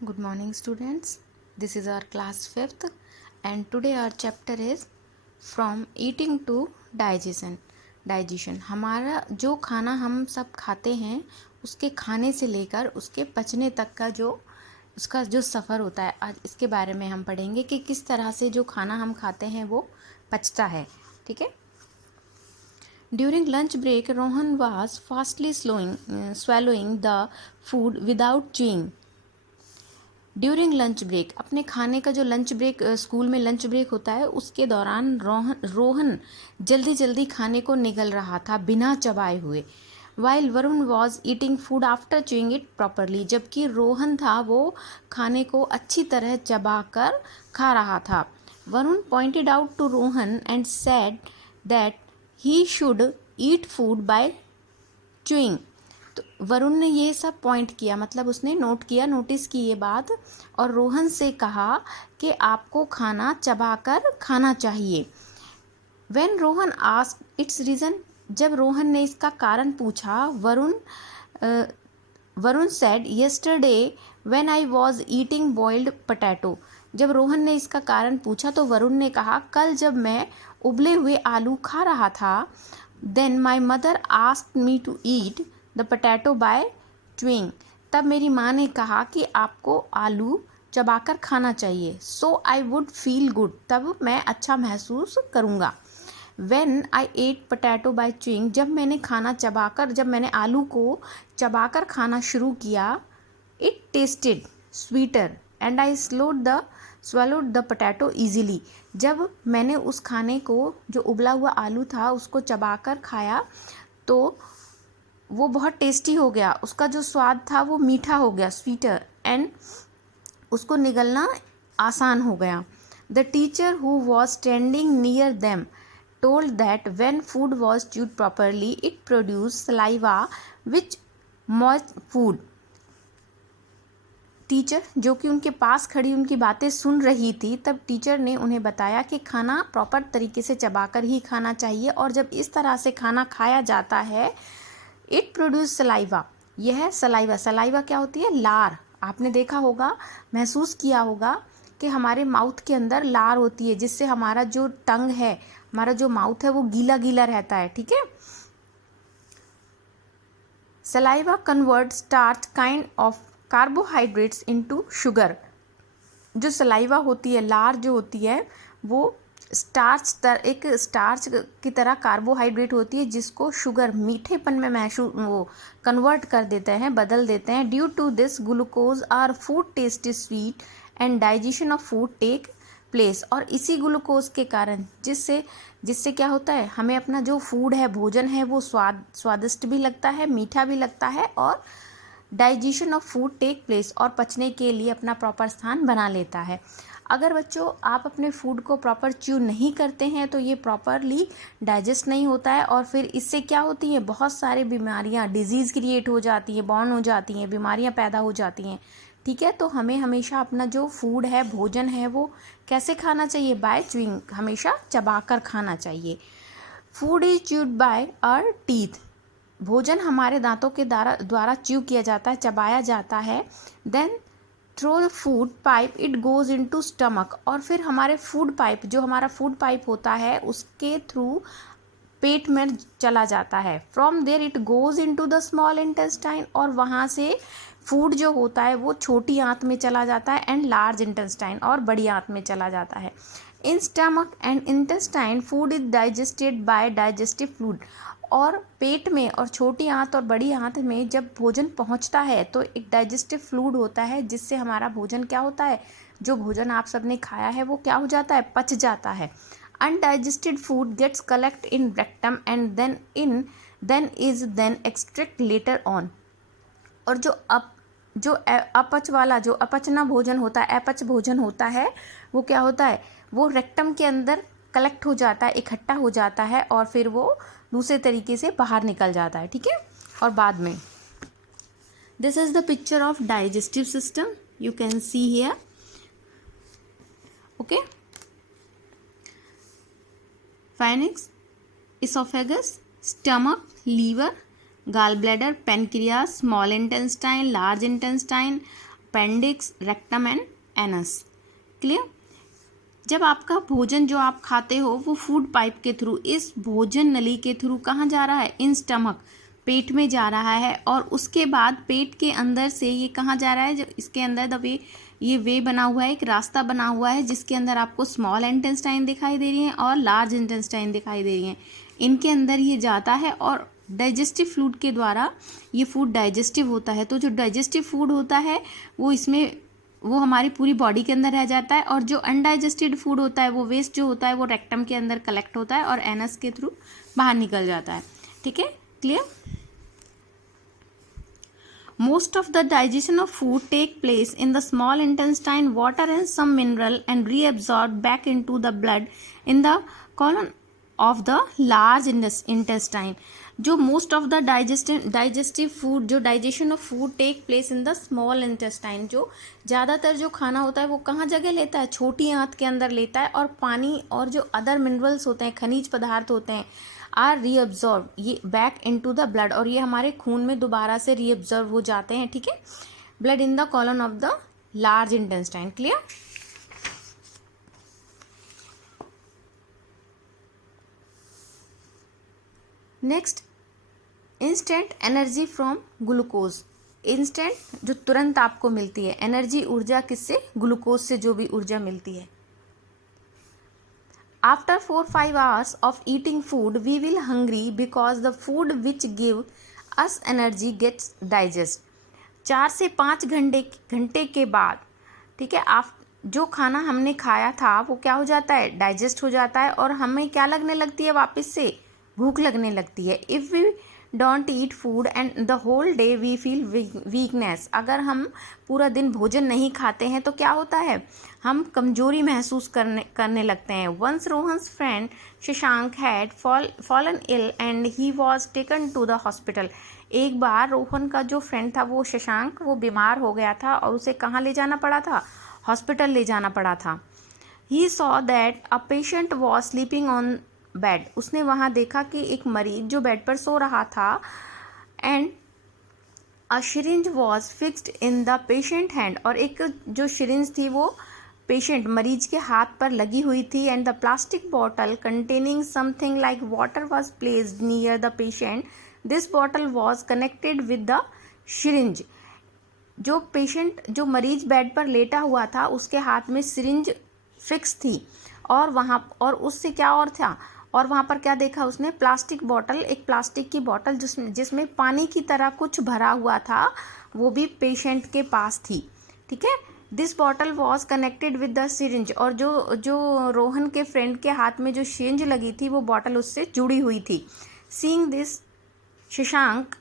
Good morning, students. This is our class 5th, and today our chapter is From Eating to Digestion. Digestion हमारा जो खाना हम सब खाते हैं उसके खाने से लेकर उसके पचने तक का जो उसका जो सफ़र होता है, आज इसके बारे में हम पढ़ेंगे कि किस तरह से जो खाना हम खाते हैं वो पचता है. ठीक है. During lunch break, Rohan was fastly swallowing the food without chewing. During lunch break, अपने खाने का जो लंच ब्रेक स्कूल में लंच ब्रेक होता है उसके दौरान रोहन जल्दी जल्दी खाने को निगल रहा था बिना चबाए हुए. While Varun was eating food after chewing it properly, जबकि रोहन था वो खाने को अच्छी तरह चबा कर खा रहा था. Varun pointed out to Rohan and said that he should eat food by chewing. तो वरुण ने ये सब पॉइंट किया, मतलब उसने नोटिस की ये बात, और रोहन से कहा कि आपको खाना चबाकर खाना चाहिए. When Rohan asked it's reason, जब रोहन ने इसका कारण पूछा, Varun said yesterday when I was eating boiled potato. जब रोहन ने इसका कारण पूछा तो वरुण ने कहा, कल जब मैं उबले हुए आलू खा रहा था, then my mother asked me to eat the potato by chewing. तब मेरी माँ ने कहा कि आपको आलू चबाकर खाना चाहिए. So I would feel good, तब मैं अच्छा महसूस करूँगा. When I ate potato by chewing, जब मैंने आलू को चबाकर खाना शुरू किया, it tasted sweeter and I swallowed the potato easily. जब मैंने उस खाने को, जो उबला हुआ आलू था, उसको चबाकर खाया तो वो बहुत टेस्टी हो गया, उसका जो स्वाद था वो मीठा हो गया, स्वीटर, एंड उसको निगलना आसान हो गया. The teacher who was standing near them told that when food was chewed properly it produce saliva which moist food. Teacher, जो कि उनके पास खड़ी उनकी बातें सुन रही थी, तब टीचर ने उन्हें बताया कि खाना प्रॉपर तरीके से चबाकर ही खाना चाहिए, और जब इस तरह से खाना खाया जाता है, इट प्रोड्यूस सलाइवा. यह सलाइवा क्या होती है? लार. आपने देखा होगा, महसूस किया होगा कि हमारे माउथ के अंदर लार होती है, जिससे हमारा जो टंग है, हमारा जो माउथ है वो गीला गीला रहता है. ठीक है. Saliva convert starch kind of carbohydrates into sugar. जो सलाइवा होती है, लार जो होती है, वो एक स्टार्च की तरह कार्बोहाइड्रेट होती है, जिसको शुगर, मीठेपन में वो कन्वर्ट कर देते हैं, बदल देते हैं. Due to this glucose are food taste sweet and digestion of food take place. और इसी ग्लूकोज के कारण जिससे क्या होता है, हमें अपना जो फूड है, भोजन है, वो स्वादिष्ट भी लगता है, मीठा भी लगता है, और digestion of food take place, और पचने के लिए अपना प्रॉपर स्थान बना लेता है. अगर बच्चों आप अपने फूड को प्रॉपर च्यू नहीं करते हैं तो ये प्रॉपरली डाइजेस्ट नहीं होता है, और फिर इससे क्या होती हैं, बहुत सारी बीमारियां, डिजीज़ क्रिएट हो जाती हैं, बॉर्न हो जाती हैं, बीमारियां पैदा हो जाती हैं. ठीक है. तो हमें हमेशा अपना जो फूड है, भोजन है, वो कैसे खाना चाहिए? बाय च्यूइंग, हमेशा चबाकर खाना चाहिए. Food is chewed by our teeth. भोजन हमारे दांतों के द्वारा च्यू किया जाता है, चबाया जाता है. Then through the food pipe it goes into stomach, और फिर हमारे फूड पाइप, जो हमारा फूड पाइप होता है, उसके थ्रू पेट में चला जाता है. From there it goes into the small intestine, और वहाँ से फूड जो होता है वो छोटी आंत में चला जाता है, एंड लार्ज इंटेस्टाइन, और बड़ी आंत में चला जाता है. In stomach and intestine food is digested by digestive fluid. और पेट में और छोटी आंत और बड़ी आंत में जब भोजन पहुंचता है तो एक डाइजेस्टिव फ्लूइड होता है, जिससे हमारा भोजन क्या होता है, जो भोजन आप सबने खाया है वो क्या हो जाता है, पच जाता है. Undigested food gets collect in rectum and then extract later on. और जो अपचना भोजन होता है, अपच भोजन होता है, वो क्या होता है, वो रेक्टम के अंदर कलेक्ट हो जाता है, इकट्ठा हो जाता है, और फिर वो दूसरे तरीके से बाहर निकल जाता है. ठीक है. और बाद में, this is the picture of digestive system, you can see here. Okay. Pharynx, oesophagus, stomach, liver, gallbladder, pancreas, small intestine, large intestine, appendix, rectum and anus. Clear. जब आपका भोजन जो आप खाते हो वो फूड पाइप के थ्रू, इस भोजन नली के थ्रू कहाँ जा रहा है? इन स्टमक, पेट में जा रहा है, और उसके बाद पेट के अंदर से ये कहाँ जा रहा है? जो इसके अंदर द वे, ये वे बना हुआ है, एक रास्ता बना हुआ है जिसके अंदर आपको स्मॉल इंटेस्टाइन दिखाई दे रही हैं और लार्ज इंटेस्टाइन दिखाई दे रही हैं। इनके अंदर ये जाता है और डाइजेस्टिव फ्लूइड के द्वारा ये फूड डाइजेस्टिव होता है। तो जो डाइजेस्टिव फूड होता है वो इसमें, वो हमारी पूरी बॉडी के अंदर रह जाता है, और जो अनडाइजेस्टेड फूड होता है, वो वेस्ट जो होता है, वो रेक्टम के अंदर कलेक्ट होता है और एनस के थ्रू बाहर निकल जाता है। ठीक है, clear. Most of the digestion of food take place in the small intestine. Water and some mineral and reabsorbed back into the blood in the colon of the large intestine. जो most of the digestive food, जो digestion of food take place in the small intestine, जो ज़्यादातर जो खाना होता है वो कहाँ जगह लेता है? छोटी आंत के अंदर लेता है, और पानी और जो अदर मिनरल्स होते हैं, खनिज पदार्थ होते हैं, आर रीअब्जॉर्ब ये बैक इनटू द ब्लड, और ये हमारे खून में दोबारा से रीअब्जॉर्ब हो जाते हैं। ठीक है, blood in the colon of the large intestine. Clear. Next, instant energy from glucose. Instant जो तुरंत आपको मिलती है एनर्जी, ऊर्जा किससे? ग्लूकोज से जो भी ऊर्जा मिलती है। After 4-5 hours of eating food we will hungry because the food which give us energy gets digest। 4 से 5 घंटे के बाद, ठीक है, आप जो खाना हमने खाया था वो क्या हो जाता है? डाइजेस्ट हो जाता है, और हमें क्या लगने लगती है? वापस से भूख लगने लगती है। If we don't eat food and the whole day we feel weakness. अगर हम पूरा दिन भोजन नहीं खाते हैं तो क्या होता है? हम कमजोरी महसूस करने लगते हैं। Once Rohan's friend Shashank had fallen ill and he was taken to the hospital. एक बार रोहन का जो फ्रेंड था वो शशांक, वो बीमार हो गया था और उसे कहाँ ले जाना पड़ा था? हॉस्पिटल ले जाना पड़ा था। He saw that a patient was sleeping on bed. उसने वहाँ देखा कि एक मरीज जो बेड पर सो रहा था, and a syringe was fixed in the patient hand, और एक जो सिरिंज थी वो पेशेंट मरीज के हाथ पर लगी हुई थी, and the plastic bottle containing something like water was placed near the patient. This bottle was connected with the syringe. जो पेशेंट, जो मरीज बेड पर लेटा हुआ था, उसके हाथ में सिरिंज फिक्स थी, और वहाँ, और उससे क्या और था, और वहाँ पर क्या देखा उसने? प्लास्टिक बॉटल, एक प्लास्टिक की बॉटल जिसमें पानी की तरह कुछ भरा हुआ था, वो भी पेशेंट के पास थी। ठीक है, this bottle was connected with the syringe, और जो रोहन के फ्रेंड के हाथ में जो सिरिंज लगी थी वो बॉटल उससे जुड़ी हुई थी। Seeing this Shashank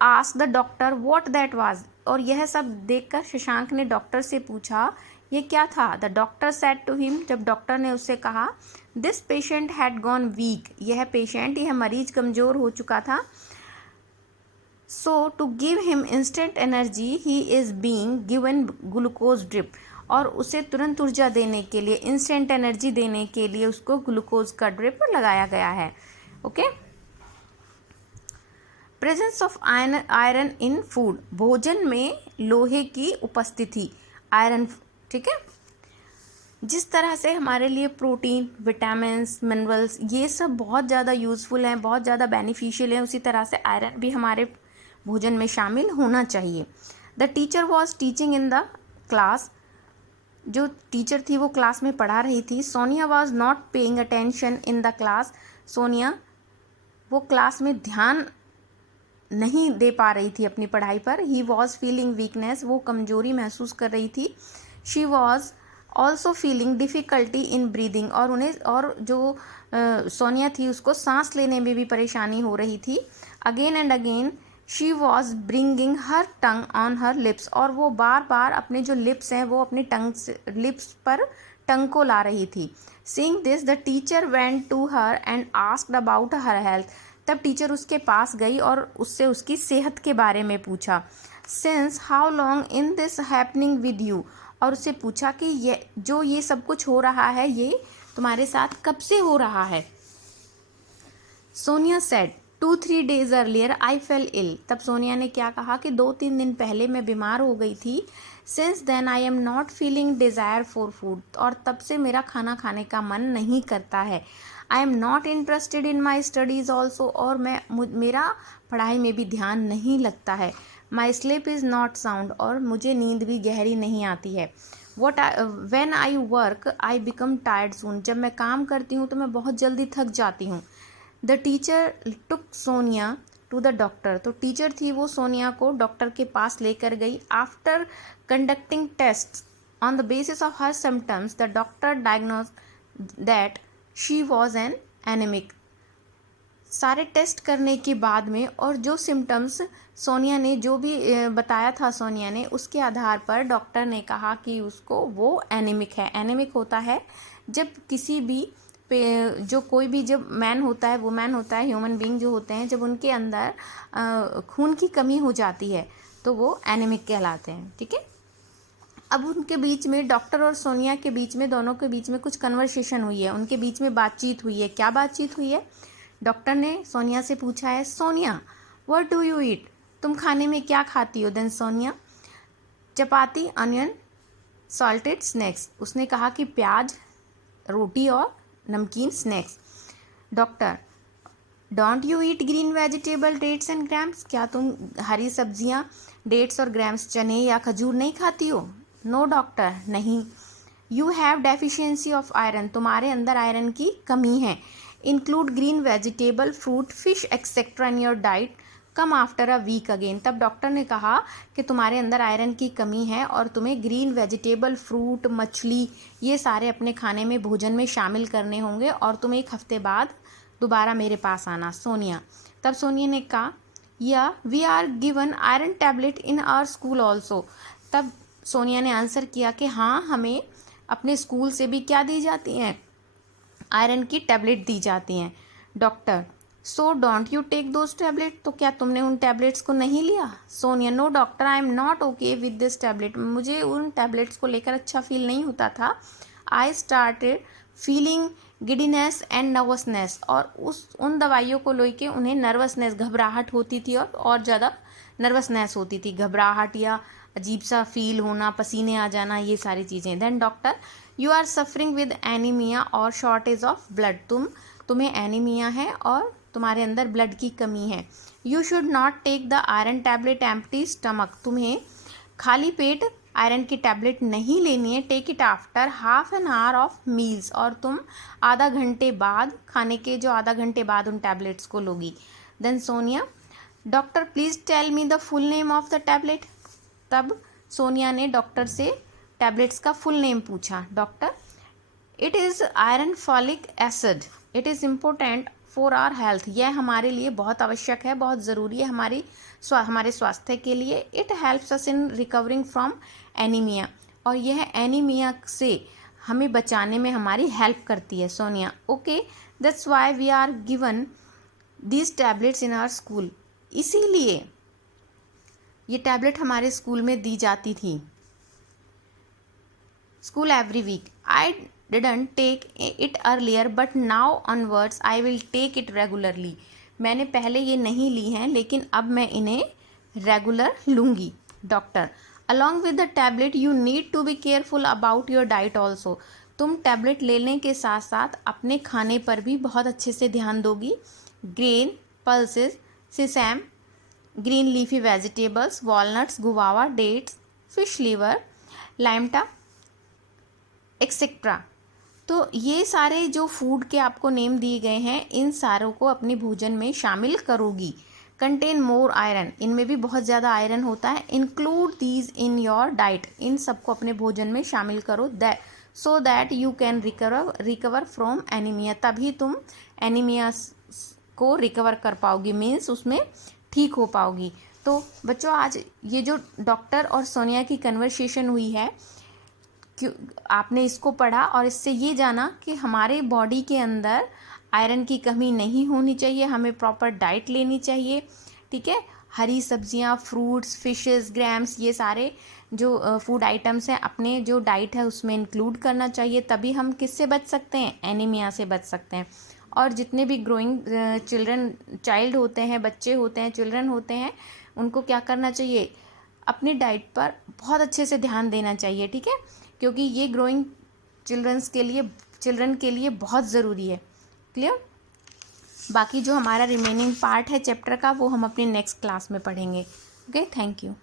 asked the doctor what that was, और यह सब देखकर शशांक ने डॉक्टर से पूछा ये क्या था? The doctor said to him, जब डॉक्टर ने उससे कहा, this patient had gone weak, यह पेशेंट, यह मरीज कमज़ोर हो चुका था। So to give him instant energy he is being given glucose drip, और उसे तुरंत ऊर्जा देने के लिए, इंस्टेंट एनर्जी देने के लिए उसको ग्लूकोज का ड्रिप लगाया गया है। Okay. Presence of iron in food, भोजन में लोहे की उपस्थिति, आयरन। ठीक है, जिस तरह से हमारे लिए प्रोटीन, विटामिन्स, मिनरल्स ये सब बहुत ज़्यादा यूज़फुल हैं, बहुत ज़्यादा बेनिफिशियल हैं, उसी तरह से आयरन भी हमारे भोजन में शामिल होना चाहिए। The teacher was teaching in the class, जो टीचर थी वो क्लास में पढ़ा रही थी। Sonia was not paying attention in the class, Sonia वो क्लास में ध्यान नहीं दे पा रही थी अपनी पढ़ाई पर। ही वॉज फीलिंग वीकनेस, वो कमजोरी महसूस कर रही थी। She was also feeling difficulty in breathing, और जो सोनिया थी उसको सांस लेने में भी परेशानी हो रही थी। Again and again she was bringing her tongue on her lips, और वो बार बार अपने जो लिप्स हैं वो अपने लिप्स पर टंग को ला रही थी। Seeing this the teacher went to her and asked about her health, तब टीचर उसके पास गई और उससे उसकी सेहत के बारे में पूछा। Since how long in this happening with you, और उससे पूछा कि ये सब कुछ हो रहा है ये तुम्हारे साथ कब से हो रहा है। Sonia said 2-3 days earlier I fell ill. तब सोनिया ने क्या कहा कि 2-3 दिन पहले मैं बीमार हो गई थी. Since then I am not feeling desire for food. और तब से मेरा खाना खाने का मन नहीं करता है. I am not interested in my studies also. और मेरा पढ़ाई में भी ध्यान नहीं लगता है. My sleep is not sound. और मुझे नींद भी गहरी नहीं आती है. When I work I become tired soon. जब मैं काम करती हूँ तो मैं बहुत जल्दी थक जाती हूँ. The teacher took Sonia to the doctor. तो टीचर थी वो सोनिया को डॉक्टर के पास लेकर गई. After conducting test on the basis of her symptoms the doctor diagnosed that she was an anaemic. सारे टेस्ट करने के बाद में और जो सिम्टम्स सोनिया ने जो भी बताया था सोनिया ने, उसके आधार पर डॉक्टर ने कहा कि उसको वो एनीमिक है. एनीमिक होता है जब किसी भी जो कोई भी जब मैन होता है, वुमेन होता है, ह्यूमन बीइंग जो होते हैं, जब उनके अंदर खून की कमी हो जाती है तो वो एनीमिक कहलाते हैं. ठीक है. अब उनके बीच में डॉक्टर और सोनिया के बीच में, दोनों के बीच में कुछ कन्वर्सेशन हुई है, उनके बीच में बातचीत हुई है. क्या बातचीत हुई है? डॉक्टर ने सोनिया से पूछा है, Sonia what do you eat? तुम खाने में क्या खाती हो? Then Sonia chapati, onion, salted snacks. उसने कहा कि प्याज, रोटी और नमकीन snacks. Doctor don't you eat green vegetable, dates and grams? क्या तुम हरी सब्जियां, डेट्स और ग्राम्स, चने या खजूर नहीं खाती हो? नो डॉक्टर, नहीं. You have deficiency of iron. तुम्हारे अंदर आयरन की कमी है. Include green vegetable, fruit, fish etcetera in your diet. Come after a week again. तब डॉक्टर ने कहा कि तुम्हारे अंदर आयरन की कमी है और तुम्हें ग्रीन वेजिटेबल, फ्रूट, मछली, ये सारे अपने खाने में, भोजन में शामिल करने होंगे और तुम 1 हफ्ते बाद दोबारा मेरे पास आना. सोनिया. तब सोनिया ने कहा, yeah we are given iron tablet in our school also. तब सोनिया ने आंसर किया कि हाँ, हमें अपने स्कूल से भी क्या दी जाती हैं? आयरन की टैबलेट दी जाती हैं. Doctor so don't you take those tablet. तो क्या तुमने उन टैबलेट्स को नहीं लिया? Sonia no doctor, I am not okay with this tablet. मुझे उन टैबलेट्स को लेकर अच्छा फील नहीं होता था. I started feeling giddiness and nervousness. और उन दवाइयों को लेके उन्हें नर्वसनेस, घबराहट होती थी और ज़्यादा नर्वसनेस होती थी. घबराहट या अजीब सा फील होना, पसीने आ जाना, ये सारी चीज़ें. Then doctor you are suffering with anaemia और शॉर्टेज ऑफ ब्लड. तुम्हें एनीमिया है और तुम्हारे अंदर ब्लड की कमी है. You should not take the iron tablet empty stomach. तुम्हें खाली पेट आयरन की टैबलेट नहीं लेनी है. Take it after half an hour of meals. और तुम आधा घंटे बाद, खाने के जो आधा घंटे बाद उन टैबलेट्स को लोगी. Then Sonia doctor please tell me the full name of the tablet. तब सोनिया ने डॉक्टर से टैबलेट्स का फुल नेम पूछा. Doctor it is iron folic acid. It is important for our health. यह हमारे लिए बहुत आवश्यक है, बहुत ज़रूरी है हमारे स्वास्थ्य के लिए. It helps us in recovering from anaemia. और यह एनीमिया से हमें बचाने में हमारी हेल्प करती है. Sonia okay, that's why we are given these tablets in our school. इसीलिए ये टैबलेट हमारे स्कूल में दी जाती थी. School every week. I didn't take it earlier but now onwards I will take it regularly. मैंने पहले ये नहीं ली हैं लेकिन अब मैं इन्हें रेगुलर लूँगी. Doctor along with the tablet you need to be careful about your diet also. तुम टैबलेट लेने के साथ साथ अपने खाने पर भी बहुत अच्छे से ध्यान दोगी. Grain, pulses, sesame, green leafy vegetables, walnuts, guava, dates, fish liver, लाइमटा एक्सेट्रा. तो ये सारे जो फूड के आपको नेम दिए गए हैं, इन सारों को अपने भोजन में शामिल करोगी. Contain more iron. इनमें भी बहुत ज़्यादा आयरन होता है. Include these in your diet. इन सबको अपने भोजन में शामिल करो. So that you can recover from anaemia. तभी तुम एनीमिया को रिकवर कर पाओगी, मीन्स उसमें ठीक हो पाओगी. तो बच्चों, आज ये जो डॉक्टर और सोनिया की कन्वर्सेशन हुई है, आपने इसको पढ़ा और इससे ये जाना कि हमारे बॉडी के अंदर आयरन की कमी नहीं होनी चाहिए. हमें प्रॉपर डाइट लेनी चाहिए. ठीक है. हरी सब्जियां, फ्रूट्स, फिशेस, ग्राम्स, ये सारे जो फूड आइटम्स हैं अपने जो डाइट है उसमें इंक्लूड करना चाहिए. तभी हम किससे बच सकते हैं? एनीमिया से बच सकते हैं. और जितने भी ग्रोइंग चाइल्ड होते हैं, बच्चे होते हैं, चिल्ड्रन होते हैं, उनको क्या करना चाहिए, अपनी डाइट पर बहुत अच्छे से ध्यान देना चाहिए, ठीक है, क्योंकि ये ग्रोइंग चिल्ड्रन के लिए बहुत ज़रूरी है। क्लियर। बाकी जो हमारा रिमेनिंग पार्ट है चैप्टर का वो हम अपनी नेक्स्ट क्लास में पढ़ेंगे। Okay, thank you.